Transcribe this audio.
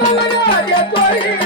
Ay,